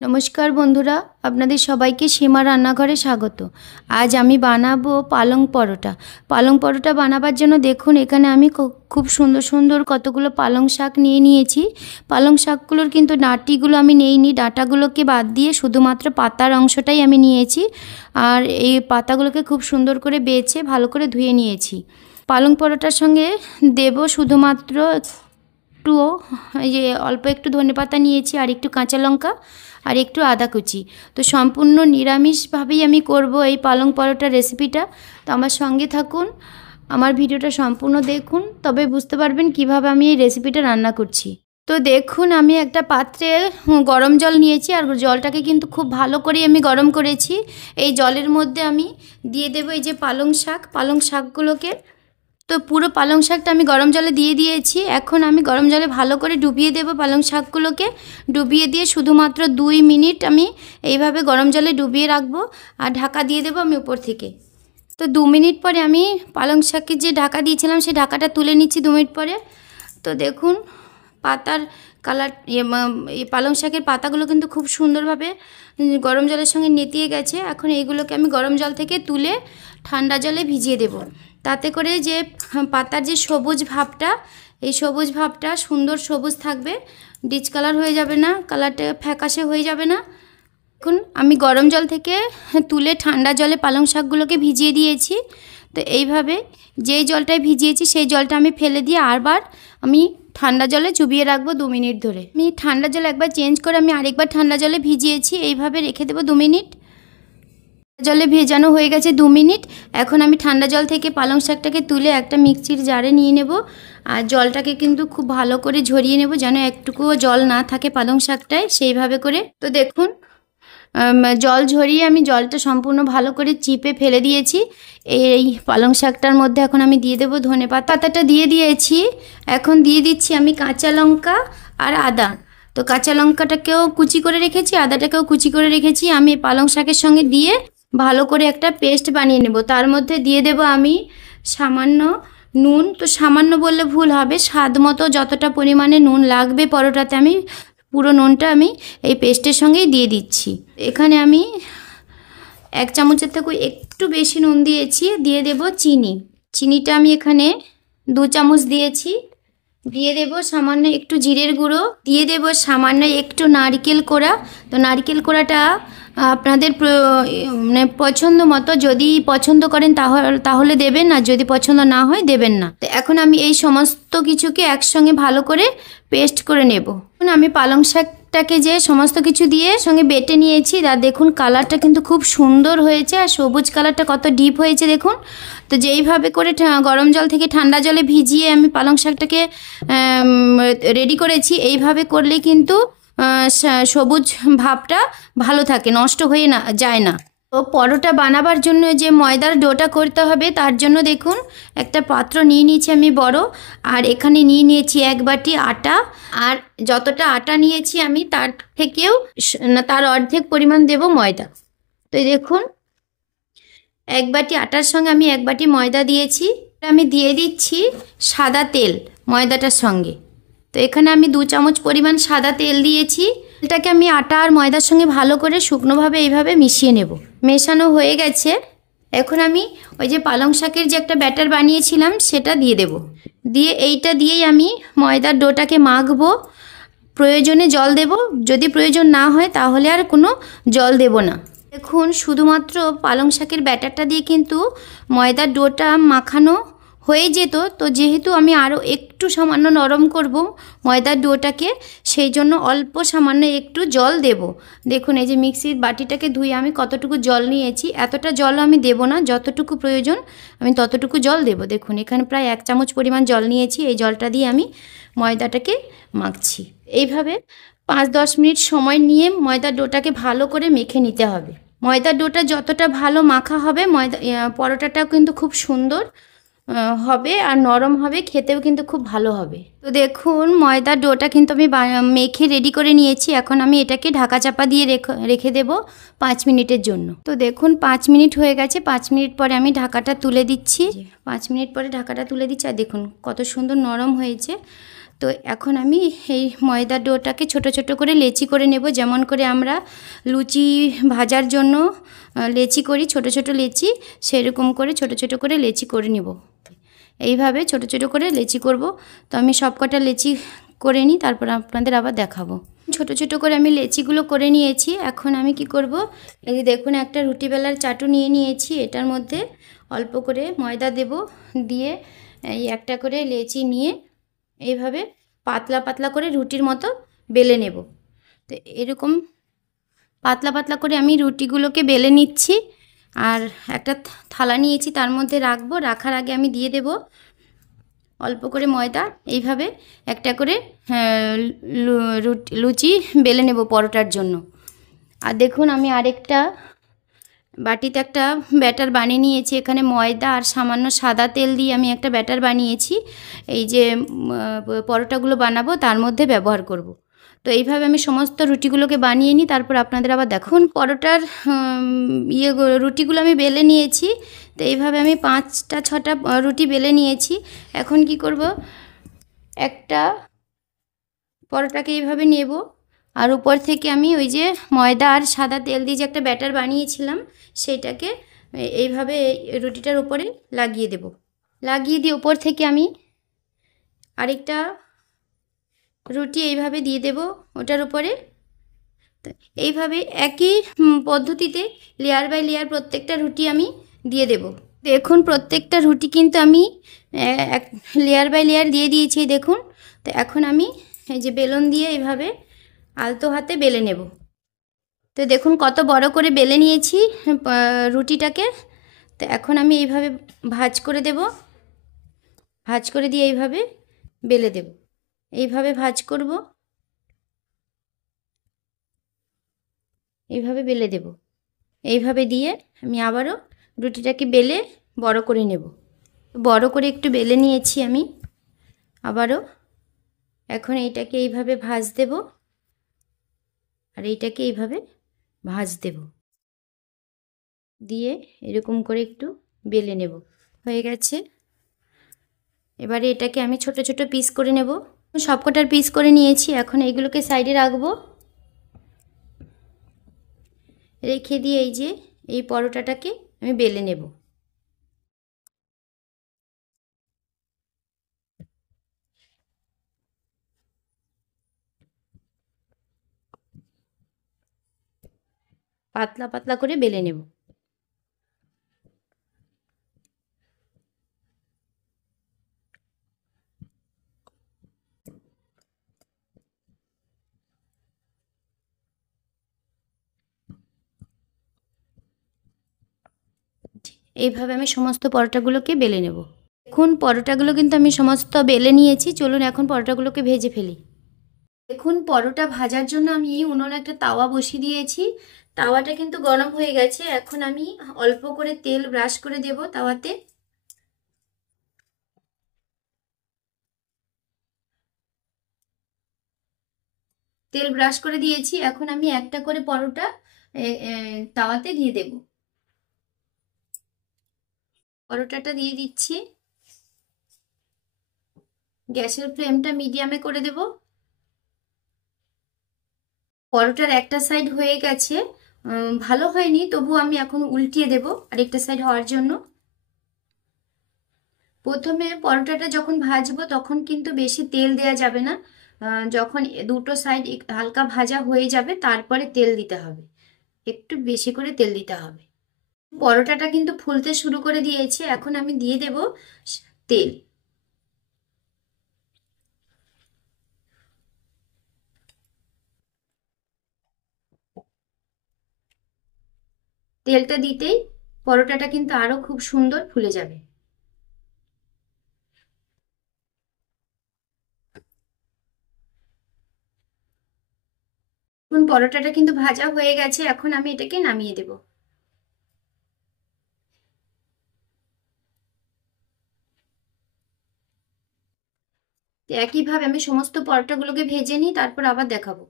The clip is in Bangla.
नमस्कार बंधुरा आपनादेर सबाइके सीमा रान्नाघरे स्वागत। आज आमी बानाबो पालंग परोटा। पालंग परोटा बानाबार जोन्नो देखुन एखाने आमी खूब सुंदर सुंदर कतगुलो पालंग शाक निये नियेछि। पालंग शाकगुलोर किन्तु डाँटिगुलो आमी नेइनि, डाँटागुलोके बाद दिये शुधुमात्र पातार अंशटाई आमी नियेछि। आर एई पातागुलोके खूब सुंदर करे बेचे भालो करे धुये नियेछि। पालंग परोटार संगे देब शुधुमात्र एकटु अल्प एकटु धनेपाता नियेछि आर एकटु काँचा लंका और एकटू आदा कुचि। तो सम्पूर्ण निरामिष भावेई आमी करबो एई पालंग परोटार रेसिपिटा। तो आमार संगे थाकुन, आमार भिडियोटा सम्पूर्ण देखुन, तबे बुझते पारबेन किभाबे आमी एई रेसिपिटा रान्ना करछि। तो देखुन आमी एकटा पात्रे गरम जल नियेछि और जलटाके किन्तु खूब भालो करे आमी गरम करेछि। एई जलेर मध्य आमी दिये देब एई जे पालंग शाकगुलोके। तो पुरो पालंग शाकटा आमी गरम जले दिए दिएछि। एखन आमी गरम जले भालो करे डुबिए देब पालंग शाकगुलोके। डुबिए दिए शुधुमात्र 2 मिनिट आमी एइभाবে गरम जले डुबिए राखबो और ढाका दिए देब आमी ऊपर थेके। तो 2 मिनिट परे आमी पालंग शाकेर जे ढाका दिएछिलाम सेई ढाकाटा तुले निচ্ছি 2 मिनिट परे। तो देखुन पातार कालार पालंग शाकेर पातागुलो किन्तु खूब सुंदरभावे गरम जलेर संगे नेतिয়ে गेছে। এখন এইগুলোকে আমি গরম জল থেকে তুলে ঠান্ডা জলে ভিজিয়ে দেব। তাতে করে যে পাতার যে সবুজ ভাবটা, এই সবুজ ভাবটা সুন্দর সবুজ থাকবে, ডিচ কালার হয়ে যাবে না, কালারটা ফ্যাকাশে হয়ে যাবে না। এখন আমি গরম জল থেকে তুলে ঠান্ডা জলে পালং শাকগুলোকে ভিজিয়ে দিয়েছি। তো এইভাবে যেই জলটায় ভিজিয়েছি সেই জলটা আমি ফেলে দিয়ে আরবার আমি ঠান্ডা জলে চুবিয়ে রাখবো 2 মিনিট ধরে। আমি ঠান্ডা জল একবার চেঞ্জ করে আমি আরেকবার ঠান্ডা জলে ভিজিয়েছি, এইভাবে রেখে দেবো 2 মিনিট। জলে ভেজানো হয়ে গেছে 2 মিনিট। এখন আমি ঠান্ডা জল থেকে পালং শাকটাকে তুলে একটা মিক্সির জারে নিয়ে নেব আর জলটাকে কিন্তু খুব ভালো করে ঝরিয়ে নেব যেন একটুকুও জল না থাকে পালং শাকটায়, সেইভাবে করে। তো দেখুন জল ঝরিয়ে আমি জলটা সম্পূর্ণ ভালো করে চিপে ফেলে দিয়েছি। এই পালং শাকটার মধ্যে এখন আমি দিয়ে দেব ধনেপাতাটা দিয়ে দিয়েছি। এখন দিয়ে দিচ্ছি আমি কাঁচা লঙ্কা আর আদা। তো কাঁচা লঙ্কাটাকেও কুচি করে রেখেছি, আদাটাকেও কুচি করে রেখেছি। আমি পালং শাকের সঙ্গে দিয়ে ভালো করে একটা পেস্ট বানিয়ে নেব। তার মধ্যে দিয়ে দেব আমি সামান্য নুন। তো সামান্য বললে ভুল হবে, স্বাদ মতো যতটা পরিমাণে নুন লাগবে পরোটাতে আমি পুরো নুনটা আমি এই পেস্টের সঙ্গেই দিয়ে দিচ্ছি। এখানে আমি 1 চামচের থেকে একটু বেশি নুন দিয়েছি। দিয়ে দেব চিনি। চিনিটা আমি এখানে 2 চামচ দিয়েছি। দিয়ে দেব সামান্য একটু জিরের গুঁড়ো, দিয়ে দেব সামান্য একটু নারকেল কোড়া। তো নারকেল কোড়াটা আপনাদের মানে পছন্দ মতো, যদি পছন্দ করেন তাহলে দেবেন, আর যদি পছন্দ না হয় দেবেন না। তো এখন আমি এই সমস্ত কিছুকে একসঙ্গে ভালো করে পেস্ট করে নেব। এখন আমি পালং শাকটাকে যে সমস্ত কিছু দিয়ে সঙ্গে বেটে নিয়েছি, আর দেখুন কালারটা কিন্তু খুব সুন্দর হয়েছে আর সবুজ কালারটা কত ডিপ হয়েছে দেখুন। তো যেইভাবে করে গরম জল থেকে ঠান্ডা জলে ভিজিয়ে আমি পালং শাকটাকে রেডি করেছি, এইভাবে করলে কিন্তু সবুজ ভাবটা ভালো থাকে, নষ্ট হয়ে না যায় না। তো পরোটা বানাবার জন্য যে ময়দার ডোটা করতে হবে তার জন্য দেখুন একটা পাত্র নিয়ে নিয়েছি আমি বড়, আর এখানে নিয়ে নিয়েছি 1 বাটি আটা। আর যতটা আটা নিয়েছি আমি তার থেকেও তার অর্ধেক পরিমাণ দেব ময়দা। তো দেখুন 1 বাটি আটার সঙ্গে আমি 1 বাটি ময়দা দিয়েছি। আমি দিয়ে দিচ্ছি সাদা তেল ময়দাটার সঙ্গে। তো এখানে আমি 2 চামচ পরিমাণ সাদা তেল দিয়েছি। তেলটাকে আমি আটা আর ময়দার সঙ্গে ভালো করে শুকনোভাবে এইভাবে মিশিয়ে নেব। মেশানো হয়ে গেছে। এখন আমি ওই যে পালং শাকের যে একটা ব্যাটার বানিয়েছিলাম সেটা দিয়ে দেব। দিয়ে এইটা দিয়েই আমি ময়দার ডোটাকে মাখবো। প্রয়োজনে জল দেব, যদি প্রয়োজন না হয় তাহলে আর কোনো জল দেব না। দেখুন শুধুমাত্র পালং শাকের ব্যাটারটা দিয়ে কিন্তু ময়দার ডোটা মাখানো হয়ে যেত। তো যেহেতু আমি আরও একটু সামান্য নরম করব ময়দার ডোটাকে, সেই জন্য অল্প সামান্য একটু জল দেব। দেখুন এই যে মিক্সির বাটিটাকে ধুয়ে আমি কতটুকু জল নিয়েছি, এতটা জল আমি দেব না, যতটুকু প্রয়োজন আমি ততটুকু জল দেব। দেখুন এখানে প্রায় 1 চামচ পরিমাণ জল নিয়েছি। এই জলটা দিয়ে আমি ময়দাটাকে মাখছি। এইভাবে 5-10 মিনিট সময় নিয়ে ময়দার ডোটাকে ভালো করে মেখে নিতে হবে। ময়দার ডোটা যতটা ভালো মাখা হবে পরোটাটাও কিন্তু খুব সুন্দর হবে আর নরম হবে, খেতেও কিন্তু খুব ভালো হবে। তো দেখুন ময়দার ডোটা কিন্তু আমি মেখে রেডি করে নিয়েছি। এখন আমি এটাকে ঢাকা চাপা দিয়ে রেখে দেব 5 মিনিটের জন্য। তো দেখুন 5 মিনিট হয়ে গেছে। 5 মিনিট পরে আমি ঢাকাটা তুলে দিচ্ছি। 5 মিনিট পরে ঢাকাটা তুলে দিচ্ছি আর দেখুন কত সুন্দর নরম হয়েছে। তো এখন আমি এই ময়দার ডোটাকে ছোট ছোট করে লেচি করে নেব, যেমন করে আমরা লুচি ভাজার জন্য লেচি করি, ছোট ছোট লেচি, সেরকম করে ছোট ছোট করে লেচি করে নেব। এইভাবে ছোট ছোট করে লেচি করব। তো আমি সবকটা লেচি করে নিই, তারপর আপনাদের আবার দেখাবো। ছোট ছোট করে আমি লেচিগুলো করে নিয়েছি। এখন আমি কি করব, এই যে দেখুন একটা রুটি বেলার চাটু নিয়ে নিয়েছি, এটার মধ্যে অল্প করে ময়দা দেব, দিয়ে এই একটা করে লেচি নিয়ে এইভাবে পাতলা পাতলা করে রুটির মতো বেলে নেব। তো এরকম পাতলা পাতলা করে আমি রুটিগুলোকে বেলে নিচ্ছি। আর একটা থালা নিয়েছি, তার মধ্যে রাখবো। রাখার আগে আমি দিয়ে দেব অল্প করে ময়দা। এইভাবে একটা করে লুচি বেলে নেব পরোটার জন্য। আর দেখুন আমি আরেকটা বাটিতে একটা ব্যাটার বানিয়ে নিয়েছি। এখানে ময়দা আর সামান্য সাদা তেল দিয়ে আমি একটা ব্যাটার বানিয়েছি, এই যে পরোটাগুলো বানাবো তার মধ্যে ব্যবহার করব। তো এইভাবে আমি সমস্ত রুটিগুলোকে বানিয়ে নিই, তারপর আপনাদের আবার দেখুন। পরোটার রুটিগুলো আমি বেলে নিয়েছি। তো এইভাবে আমি 5-6টা রুটি বেলে নিয়েছি। এখন কি করব, একটা পরোটাকে এইভাবে নেব, আর উপর থেকে আমি ওই যে ময়দা আর সাদা তেল দিয়ে যে একটা ব্যাটার বানিয়েছিলাম সেইটাকে এইভাবে রুটিটার উপরে লাগিয়ে দেব। লাগিয়ে দিয়ে উপর থেকে আমি আরেকটা রুটি এইভাবে দিয়ে দেব ওটার উপরে। এইভাবে একই পদ্ধতিতে লেয়ার বাই লেয়ার প্রত্যেকটা রুটি আমি দিয়ে দেব। দেখুন প্রত্যেকটা রুটি কিন্তু আমি এক লেয়ার বাই লেয়ার দিয়ে দিয়েছি, দেখুন। তো এখন আমি এই যে বেলন দিয়ে এইভাবে আলতো হাতে বেলে নেব। তো দেখুন কত বড় করে বেলে নিয়েছি রুটিটাকে। তো এখন আমি এইভাবে ভাঁজ করে দেব, ভাঁজ করে দিয়ে এইভাবে বেলে দেব। এইভাবে ভাঁজ করব, এইভাবে বেলে দেব। এইভাবে দিয়ে আমি আবারও রুটিটাকে বেলে বড় করে নেব। বড় করে একটু বেলে নিয়েছি আমি আবারও। এখন এইটাকে এইভাবে ভাঁজ দেব, আর এইটাকে এইভাবে ভাঁজ দেব, দিয়ে এরকম করে একটু বেলে নেব। হয়ে গেছে। এবারে এটাকে আমি ছোট ছোট পিস করে নেব। সবকটার পিস করে নিয়েছি। এখন এইগুলোকে সাইডে রাখবো। রেখে দিয়ে এই যে এই পরোটাটাকে আমি বেলে নেব। পাতলা পাতলা করে বেলে নেব। এইভাবে আমি সমস্ত পরোটাগুলোকে বেলে নেব। দেখুন পরোটাগুলো কিন্তু আমি সমস্ত বেলে নিয়েছি। চলুন এখন পরোটাগুলোকে ভেজে ফেলি। দেখুন পরোটা ভাজার জন্য আমি এই উনুনে একটা তাওয়া বসিয়ে দিয়েছি। তাওয়াটা কিন্তু গরম হয়ে গেছে। এখন আমি অল্প করে তেল ব্রাশ করে দেব তাওয়াতে। তেল ব্রাশ করে দিয়েছি। এখন আমি একটা করে পরোটা তাওয়াতে দিয়ে দেব। পরোটাটা দিয়ে দিচ্ছি। গ্যাসের ফ্লেমটা মিডিয়ামে করে দেব। পরোটার একটা সাইড হয়ে গেছে, ভালো হয়নি, তবু আমি এখন উল্টিয়ে দেব আরেকটা সাইড হওয়ার জন্য। প্রথমে পরোটাটা যখন ভাজবো তখন কিন্তু বেশি তেল দেওয়া যাবে না। যখন দুটো সাইড হালকা ভাজা হয়ে যাবে তারপরে তেল দিতে হবে, একটু বেশি করে তেল দিতে হবে। পরোটাটা কিন্তু ফুলতে শুরু করে দিয়েছে। এখন আমি দিয়ে দেব তেল। তেলটা দিতেই পরোটাটা কিন্তু আরো খুব সুন্দর ফুলে যাবে। এখন পরোটাটা কিন্তু ভাজা হয়ে গেছে। এখন আমি এটাকে নামিয়ে দেব। একইভাবে আমি সমস্ত পরোটাগুলোকে ভেজে নিই, তারপর আবার দেখাবো।